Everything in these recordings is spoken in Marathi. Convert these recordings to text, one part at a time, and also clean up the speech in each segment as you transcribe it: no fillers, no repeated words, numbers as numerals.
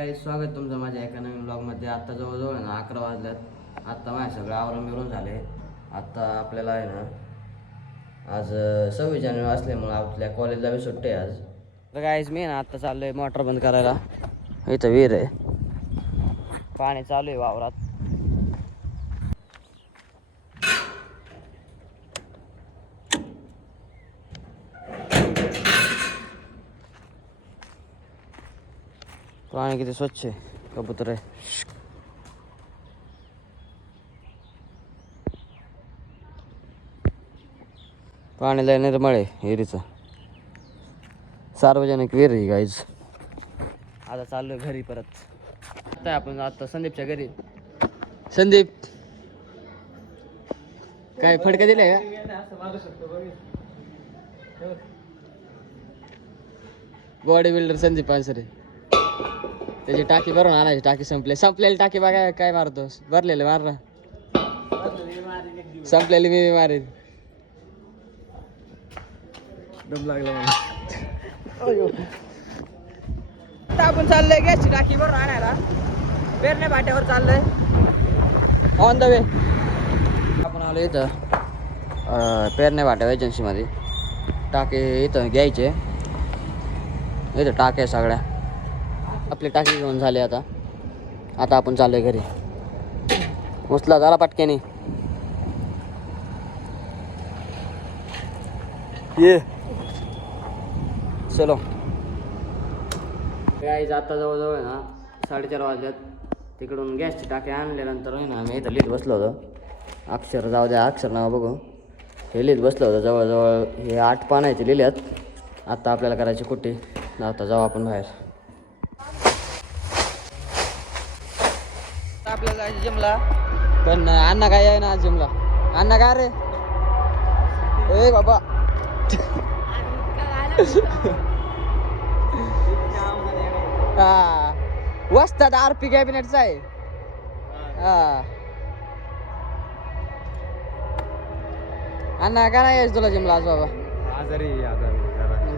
स्वागत तुमचं माझ्या एका नवीन ब्लॉगमध्ये. आत्ता जवळजवळ ना 11 वाजल्यात. आत्ता माझ्या सगळं आवरून मिळून झाले. आत्ता आपल्याला आहे ना आज 26 जानेवारी असल्यामुळं आपल्या कॉलेजला बी सुट्टी आहे आज. तर काहीच मी ना आत्ता चाललो आहे मोटर बंद करायला. इथं विहीर आहे, पाणी चालू आहे वावरात. पाणी किती स्वच्छ आहे, कबूतर आहे. पाणी लय निर्मळ आहे विहिरीचं, सार्वजनिक विहीर आहे गाईज. आता चाललोय घरी परत. आता आपण आता संदीपच्या घरी. संदीप काय फडका दिलाय का? Body builder Sandeep Pansare. त्याची टाकी भरून आणायची. टाकी संपलेली टाकी बघा. काय मारतोस? भरलेले मार ना. संपलेली मी मारेन. दम लागला मला. आता आपण चाललोय गॅसची टाकी भरून आणायला. पेरणे भाट्यावर चाललोय ऑन द वे. आपण आलो इथं पेरणे भाट्या एजन्सीमध्ये. टाके इथं घ्यायचे. इथं टाके सगळ्या आपली टाकी घेऊन झाली. आता आपण चाललोय घरी. उचला झाला पटकेनी. ये चलो गाईज. आता जवळजवळ आहे ना 4:30 वाजल्यात. तिकडून गॅसची टाकी आणल्यानंतर आहे ना आम्ही इथं लिहित बसलो होतो. अक्षर जाऊ द्या, अक्षर नाव बघू. हे लिहित बसलो होतं. जवळजवळ हे 8 पानायचे लिहिल्यात. आता आपल्याला करायची कुट्टी. आता जाऊ आपण बाहेर. आपल्याला जायचं जिमला, पण अण्णा काय आहे ना आज जिमला. अण्णा काय रे? ए बाबा हा वस्ताद RP कॅबिनेटचा आहे. हा अण्णा काय नाही यायचं तुला जिमला आज बाबा? आजारी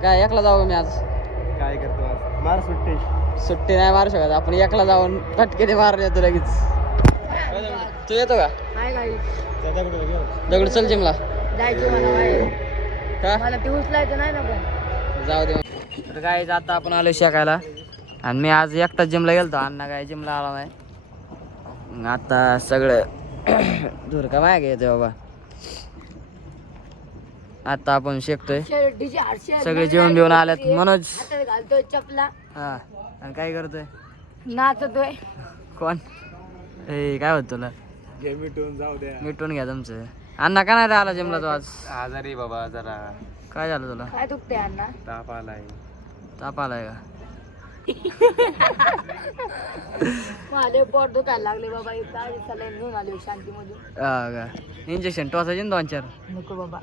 काय एकला जाऊ मी आज? काय करतो आज? मार सुट्टी. सुट्टी नाही मारू शकत आपण. एकला जाऊन फटकेने मारून येतो लगेच. तू येतो का? दगड चल जिमला जायचं मला बाहेर. का? मला ते उचलायचं नाही ना पण. जाऊ दे. तर काय आता आपण आलो शिकायला. आणि मी आज एकटाच जिमला गेलतो. अण्णा काय जिमला आला नाही. आता सगळं धूर का मागे येते बाबा. आता आपण शिकतोय. सगळे जेवण बिवून आल्यात. मनोज हातात घालतोय चपला. हा आणि काय करतोय? नाचतोय. कोण? ए काय होत तुला? मिटून जाऊ द्या. मिटून घ्या तुमचं. अण्णा का नाही रे आला जिमला तो आज? आजारी बाबा जरा. काय झालं तुला? काय दुखते अण्णा? ताप आलाय. ताप आलाय का? माझे पोट दुखायला लागले बाबा. एकदा सलाईन घेऊन आले शांतीमधून. हा का? इंजेक्शन टोचायचे ना 2-4. नको बाबा.